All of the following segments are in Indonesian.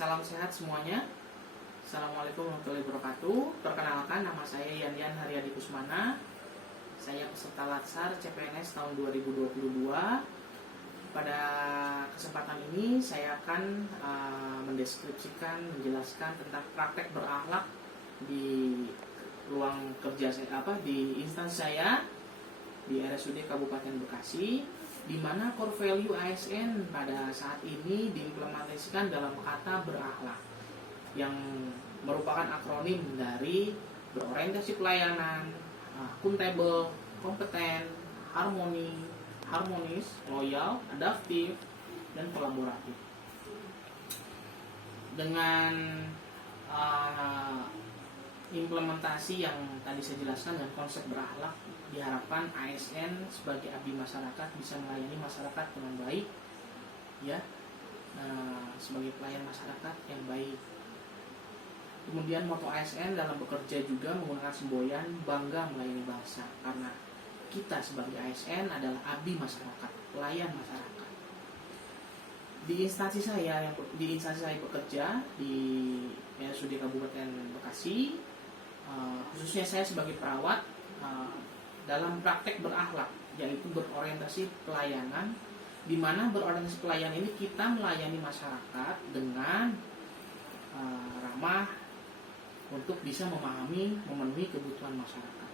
Salam sehat semuanya. Assalamualaikum warahmatullahi wabarakatuh. Perkenalkan, nama saya Yandian Haryadi Kusmana. Saya peserta Latsar CPNS tahun 2022. Pada kesempatan ini saya akan menjelaskan tentang praktek berakhlak di ruang kerja saya, di instansi saya di RSUD Kabupaten Bekasi, di mana core value ASN pada saat ini diimplementasikan dalam kata berakhlak, yang merupakan akronim dari berorientasi pelayanan, akuntabel, kompeten, harmonis, loyal, adaptif, dan kolaboratif. Dengan implementasi yang tadi saya jelaskan dan konsep berakhlak, diharapkan ASN sebagai abdi masyarakat bisa melayani masyarakat dengan baik, sebagai pelayan masyarakat yang baik. Kemudian moto ASN dalam bekerja juga menggunakan semboyan bangga melayani bangsa, karena kita sebagai ASN adalah abdi masyarakat, pelayan masyarakat. Di instansi saya bekerja di RSUD Kabupaten Bekasi, khususnya saya sebagai perawat, dalam praktek berakhlak, yaitu berorientasi pelayanan, di mana berorientasi pelayanan ini kita melayani masyarakat dengan ramah untuk bisa memenuhi kebutuhan masyarakat.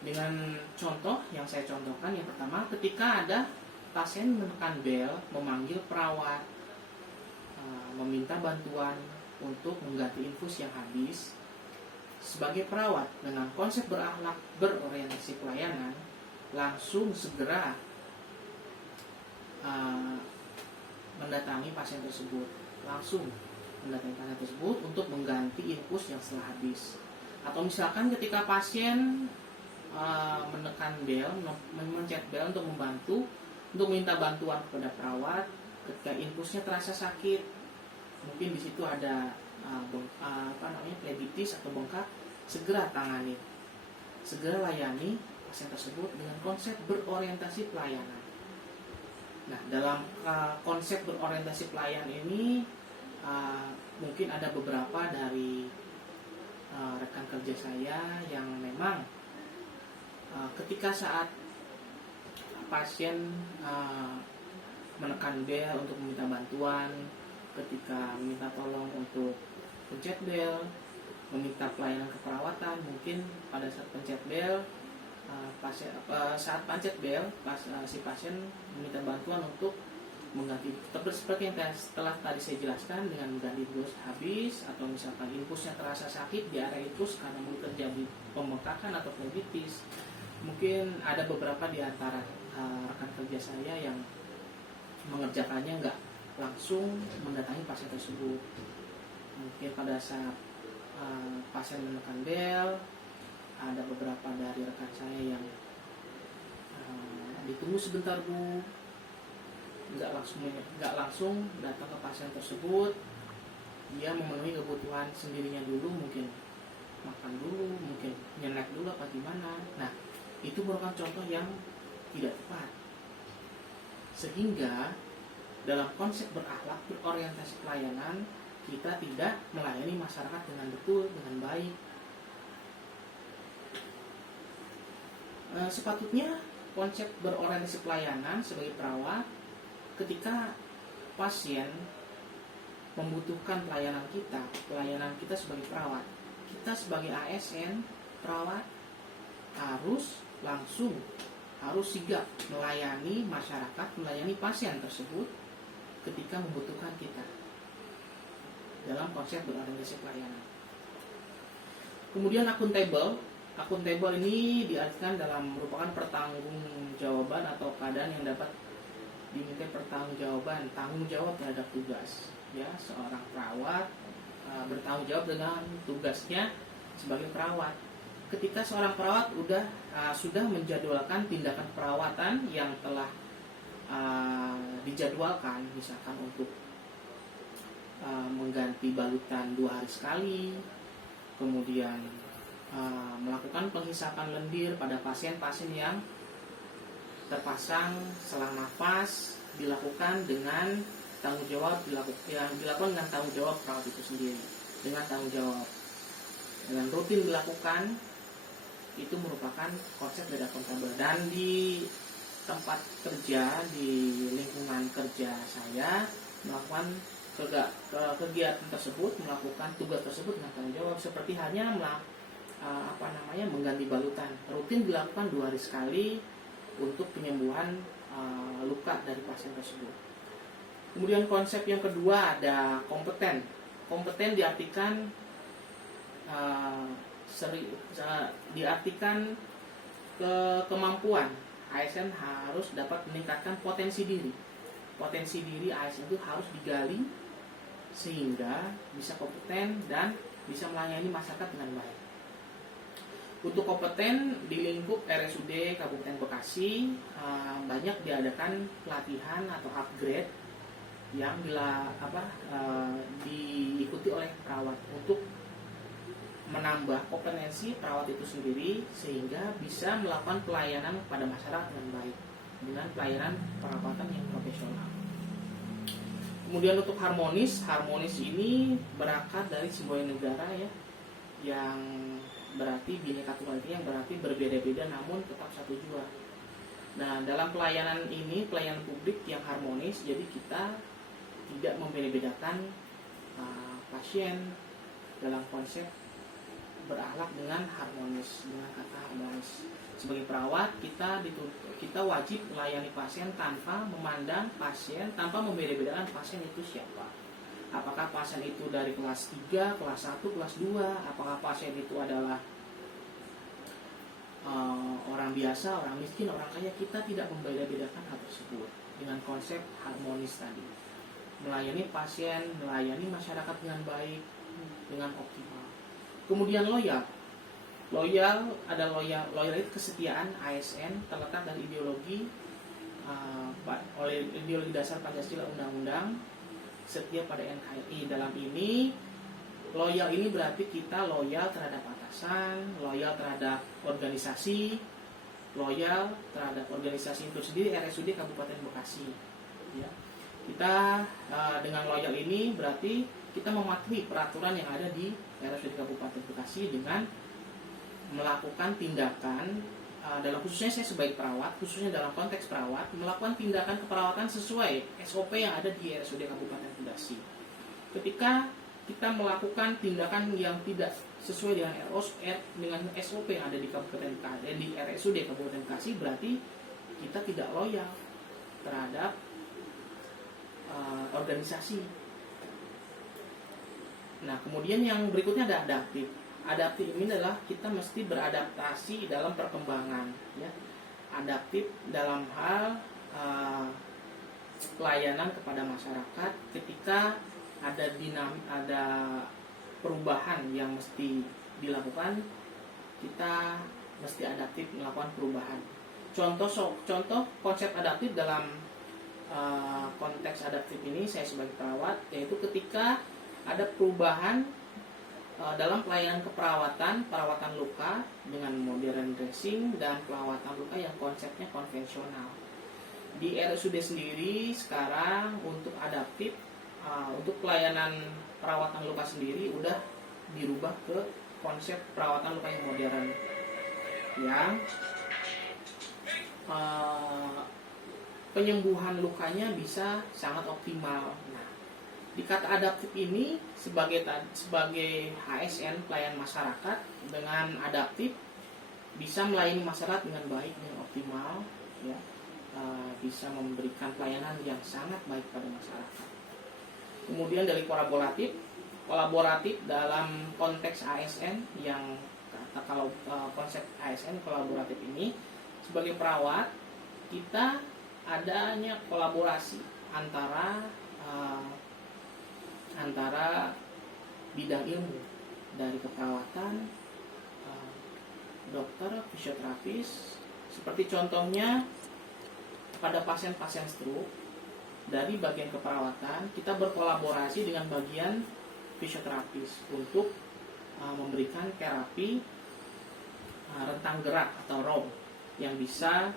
Dengan contoh yang saya contohkan, yang pertama, ketika ada pasien menekan bel, memanggil perawat, meminta bantuan untuk mengganti infus yang habis, sebagai perawat dengan konsep berakhlak berorientasi pelayanan, langsung segera mendatangi pasien tersebut, untuk mengganti infus yang telah habis. Atau misalkan ketika pasien menekan bel, mencet bel untuk membantu, untuk minta bantuan kepada perawat, ketika infusnya terasa sakit, mungkin di situ ada plebitis atau bengkak, segera tangani, segera layani pasien tersebut dengan konsep berorientasi pelayanan. Nah, dalam konsep berorientasi pelayanan ini, mungkin ada beberapa dari rekan kerja saya yang memang ketika saat pasien menekan bel untuk meminta bantuan, ketika meminta tolong untuk pencet bel, meminta pelayanan keperawatan, mungkin pada saat pencet bel, si pasien meminta bantuan untuk mengganti, seperti yang setelah tadi saya jelaskan, dengan mengganti infus habis, atau misalkan infusnya terasa sakit di area infus karena mungkin terjadi pembengkakan atau plebitis. Mungkin ada beberapa di antara rekan kerja saya yang mengerjakannya nggak langsung mendatangi pasien tersebut. Mungkin pada saat pasien menekan bel, ada beberapa dari rekan saya yang ditunggu sebentar bu, nggak langsung datang ke pasien tersebut. Dia memenuhi kebutuhan sendirinya dulu, mungkin makan dulu, mungkin nyenek dulu apa gimana. Nah, itu merupakan contoh yang tidak tepat. Sehingga dalam konsep berakhlak berorientasi pelayanan, kita tidak melayani masyarakat dengan betul, dengan baik. Sepatutnya konsep berorientasi pelayanan sebagai perawat, ketika pasien membutuhkan pelayanan kita sebagai perawat, kita sebagai ASN perawat harus sigap melayani masyarakat, melayani pasien tersebut ketika membutuhkan kita dalam konsep berorientasi pelayanan. Kemudian akuntabel ini diartikan dalam merupakan pertanggungjawaban atau keadaan yang dapat diminta pertanggungjawaban, tanggung jawab terhadap tugas. Seorang perawat bertanggung jawab dengan tugasnya sebagai perawat. Ketika seorang perawat sudah menjadwalkan tindakan perawatan yang telah dijadwalkan, misalkan untuk mengganti balutan 2 hari sekali, kemudian melakukan penghisapan lendir pada pasien-pasien yang terpasang selang nafas, dilakukan dengan tanggung jawab dilakukan dengan tanggung jawab perawat itu sendiri, dengan tanggung jawab, dengan rutin dilakukan. Itu merupakan konsep dari akuntabel. Dan di tempat kerja, di lingkungan kerja saya, melakukan kegiatan tersebut, melakukan tugas tersebut dengan tanggung jawab, seperti hanya mengganti balutan. Rutin dilakukan 2 hari sekali untuk penyembuhan luka dari pasien tersebut. Kemudian konsep yang kedua ada kompeten. Kompeten diartikan kemampuan. ASN harus dapat meningkatkan potensi diri. Potensi diri ASN itu harus digali sehingga bisa kompeten dan bisa melayani masyarakat dengan baik. Untuk kompeten di lingkup RSUD Kabupaten Bekasi banyak diadakan pelatihan atau upgrade yang diikuti oleh perawat untuk menambah kompetensi perawat itu sendiri sehingga bisa melakukan pelayanan kepada masyarakat dengan baik dengan pelayanan perawatan yang profesional. Kemudian untuk harmonis ini berangkat dari semboyan negara ya, yang berarti Bhinneka Tunggal Ika, yang berarti berbeda-beda namun tetap satu jua. Nah, dalam pelayanan ini, pelayanan publik yang harmonis, jadi kita tidak membeda-bedakan pasien dalam konsep berakhlak dengan harmonis, dengan kata harmonis. Sebagai perawat, kita wajib melayani pasien tanpa memandang pasien, tanpa membeda-bedakan pasien itu siapa. Apakah pasien itu dari kelas 3, kelas 1, kelas 2, apakah pasien itu adalah orang biasa, orang miskin, orang kaya. Kita tidak membeda-bedakan hal tersebut dengan konsep harmonis tadi. Melayani pasien, melayani masyarakat dengan baik, dengan optimal. Kemudian loyal itu kesetiaan ASN terletak dari ideologi oleh ideologi dasar Pancasila, Undang-Undang, setia pada NKRI. Dalam ini loyal ini berarti kita loyal terhadap atasan, loyal terhadap organisasi, loyal terhadap organisasi itu sendiri RSUD Kabupaten Bekasi ya. Kita dengan loyal ini berarti kita mematuhi peraturan yang ada di RSUD Kabupaten Bekasi dengan melakukan tindakan dalam khususnya saya sebagai perawat, khususnya dalam konteks perawat, melakukan tindakan keperawatan sesuai SOP yang ada di RSUD Kabupaten Bekasi. Ketika kita melakukan tindakan yang tidak sesuai dengan SOP yang ada di di RSUD Kabupaten Bekasi, berarti kita tidak loyal terhadap organisasi. Nah, kemudian yang berikutnya ada adaptif. Adaptif ini adalah kita mesti beradaptasi dalam perkembangan ya. Adaptif dalam hal pelayanan kepada masyarakat ketika ada perubahan yang mesti dilakukan, kita mesti adaptif melakukan perubahan. Contoh konsep adaptif dalam konteks adaptif ini saya sebagai perawat, yaitu ketika ada perubahan dalam pelayanan perawatan luka dengan modern dressing dan perawatan luka yang konsepnya konvensional. Di RSUD sendiri sekarang untuk adaptif, untuk pelayanan perawatan luka sendiri udah dirubah ke konsep perawatan luka yang modern, yang penyembuhan lukanya bisa sangat optimal. Nah, di kata adaptif ini sebagai ASN pelayan masyarakat dengan adaptif bisa melayani masyarakat dengan baik, dengan optimal ya, bisa memberikan pelayanan yang sangat baik pada masyarakat. Kemudian dari kolaboratif dalam konteks ASN yang kalau konsep ASN kolaboratif ini sebagai perawat kita adanya kolaborasi antara bidang ilmu dari keperawatan, dokter, fisioterapis, seperti contohnya pada pasien-pasien stroke dari bagian keperawatan kita berkolaborasi dengan bagian fisioterapis untuk memberikan terapi rentang gerak atau ROM yang bisa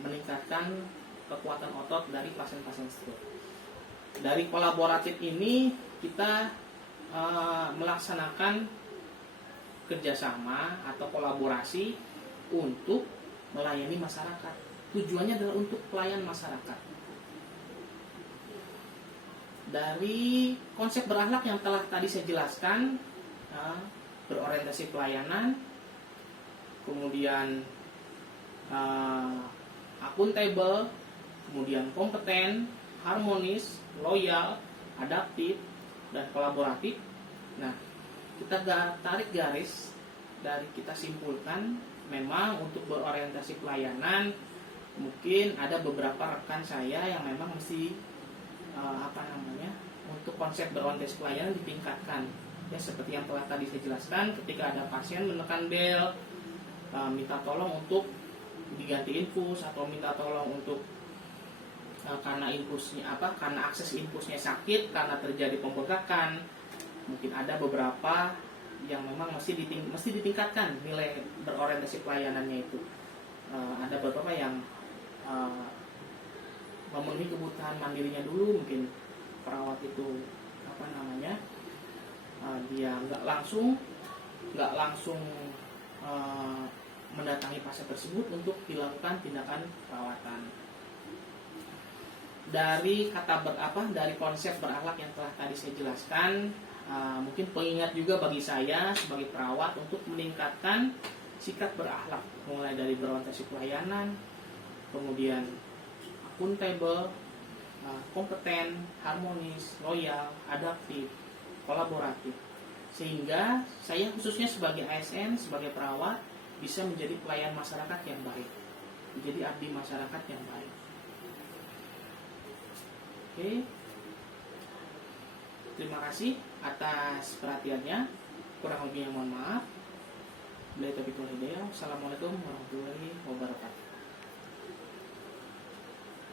meningkatkan kekuatan otot dari pasien-pasien stroke. Dari kolaboratif ini kita melaksanakan kerjasama atau kolaborasi untuk melayani masyarakat. Tujuannya adalah untuk pelayan masyarakat. Dari konsep berakhlak yang telah tadi saya jelaskan, berorientasi pelayanan, kemudian akuntabel, kemudian kompeten, harmonis, loyal, adaptif, dan kolaboratif. Nah, kita tarik garis dari kita simpulkan, memang untuk berorientasi pelayanan mungkin ada beberapa rekan saya yang memang mesti untuk konsep berorientasi pelayanan ditingkatkan. Ya, seperti yang telah tadi saya jelaskan, ketika ada pasien menekan bel, minta tolong untuk diganti infus atau minta tolong untuk karena akses infusnya sakit, karena terjadi pembengkakan, mungkin ada beberapa yang memang mesti ditingkatkan nilai berorientasi pelayanannya itu. Ada beberapa yang memenuhi kebutuhan mandirinya dulu, mungkin perawat itu dia nggak langsung mendatangi pasien tersebut untuk dilakukan tindakan perawatan. Dari dari konsep berakhlak yang telah tadi saya jelaskan, mungkin pengingat juga bagi saya sebagai perawat untuk meningkatkan sikap berakhlak, mulai dari berorientasi pelayanan, kemudian akuntabel, kompeten, harmonis, loyal, adaptif, kolaboratif, sehingga saya khususnya sebagai ASN, sebagai perawat, bisa menjadi pelayan masyarakat yang baik, menjadi abdi masyarakat yang baik. Oke, terima kasih atas perhatiannya. Kurang lebihnya mohon maaf. Assalamualaikum warahmatullahi